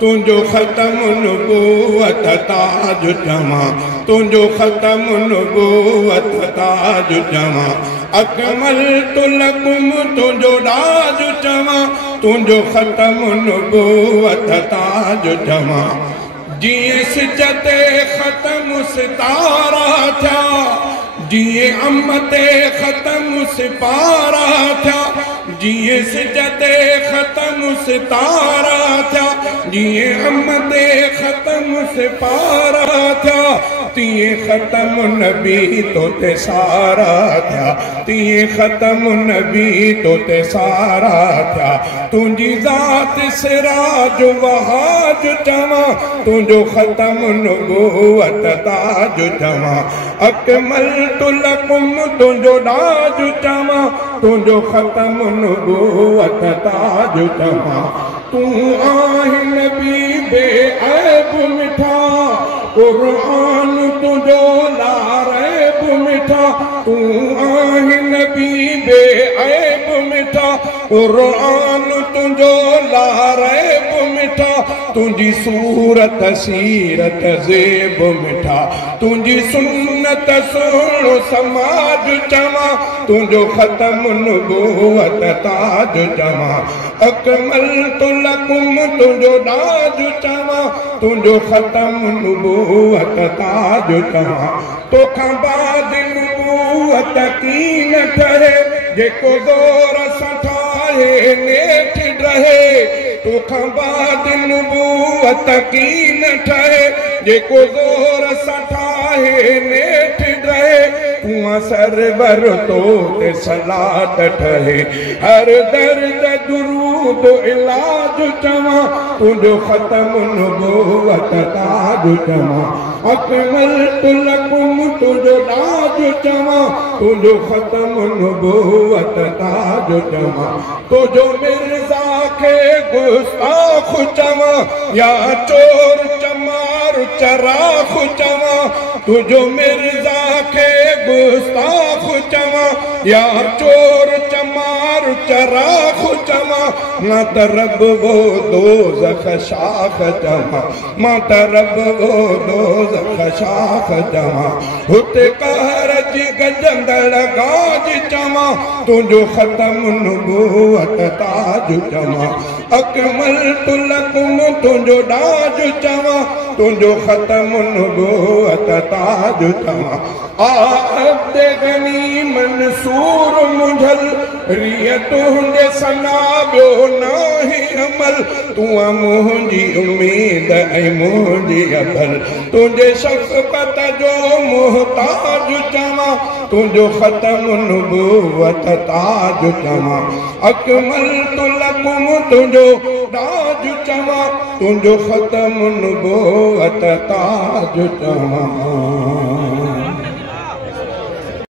तुंहिंजो ख़त्म नबूवत ताज चवां तुंहिंजो ख़त्म नबूवत ताज चवां अकमलतु लकुम तुंहिंजो ॾाज चवां तुंहिंजो ख़त्म नबूवत ताज चवां जीअं सिज ते ख़त्म सितारा थिया जीअं अम ते ख़त्म सिपारा थिया जिए सिजते ख़त्म सितारा थिया जिए अम ते ख़त्म सिपारा थिया तीअं ख़त्म नबी तो ते सारा थिया तीअं ख़त्म नबी तो ते सारा थिया तुंहिंजी ज़ात सिराज वहाज चवां तुंहिंजो ख़त्म नबूवत ताज चवां अकमलतु लकुम तुंहिंजो ॾाज चवां तुंहिंजो ख़त्म नबूवत ताज चवां तूं आहीं नबी बेऐब मिठा क़ुरान तुंहिंजो लारैब मिठा तूं आहीं नबी बेऐब मिठा क़ुरान तुंहिंजो लारैब मिठा तुंहिंजी सूरत सीरत ज़ेब मिठा तुंहिंजी सुन्नत सुहिणो समाज चवां तुंहिंजो ख़त्म नबूवत ताज चवां अकमलतु लकुम तुंहिंजो ॾाज चवां तुंहिंजो ख़त्म नबूवत ताज चवां तोखां बाद नबूवत कीन ठहे जेको ज़ोर सां ठाहे नेठ रहे तोखां बाद नबूवत कीन ठहे जेको ज़ोर सां ठाहे नेठ रहे तूं सरवर तो ते सलात ठहे हर दर्द दुरूद इलाज चवां तुंहिंजो ख़त्म नबूवत ताज चवां अकमलतु लकुम तुंहिंजो ॾाज चवां तुंहिंजो ख़त्म नबूवत ताज चवां तुंहिंजो मिर्ज़ा खे गुस्ताख़ चवां या चोर चमार चराख़ चवां तुंहिंजो मिर्ज़ा खे गुस्ताख़ चवां या चोर चमार चराख़ चवां मां त रब वो दोज़ख शाख चवां मां त रब वो दोज़ख शाख चवां हुते कहर जी गजंदड़ गाज चवां तुंहिंजो ख़त्म नबूवत ताज चवां अकमलतु लकुम तुंहिंजो ॾाज चवां तुंहिंजो ख़त्म नबूवत ताज चवां आब्दे गनी मंसूर मुझल रिय तुंहिंजे सना ॿियो नाहे अमल तूं मुंहिंजी उमेद ऐं मुंहिंजी अबल तुंहिंजे शफ़क़त जो मुहताज चवां तुंहिंजो ख़त्म नबूवत ताज चवां अकमलतु लकुम तुंहिंजो ॾाज चवां तुंहिंजो ख़त्म नबूवत ताज चवां।